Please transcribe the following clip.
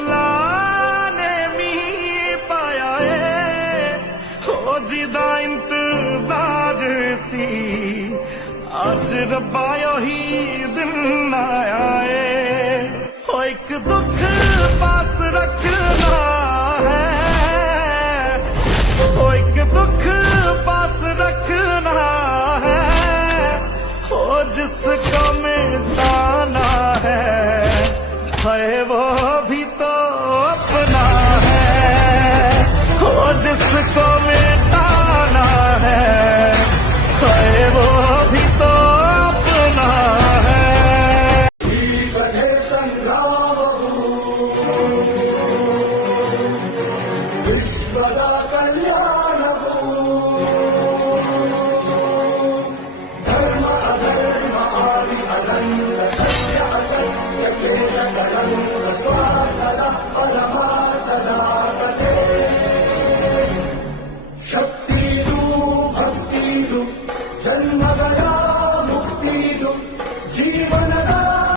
बदला ने मी पाया है हो जिदा इंतजार सी अज रब्बा ही दिन आया है हो एक दुख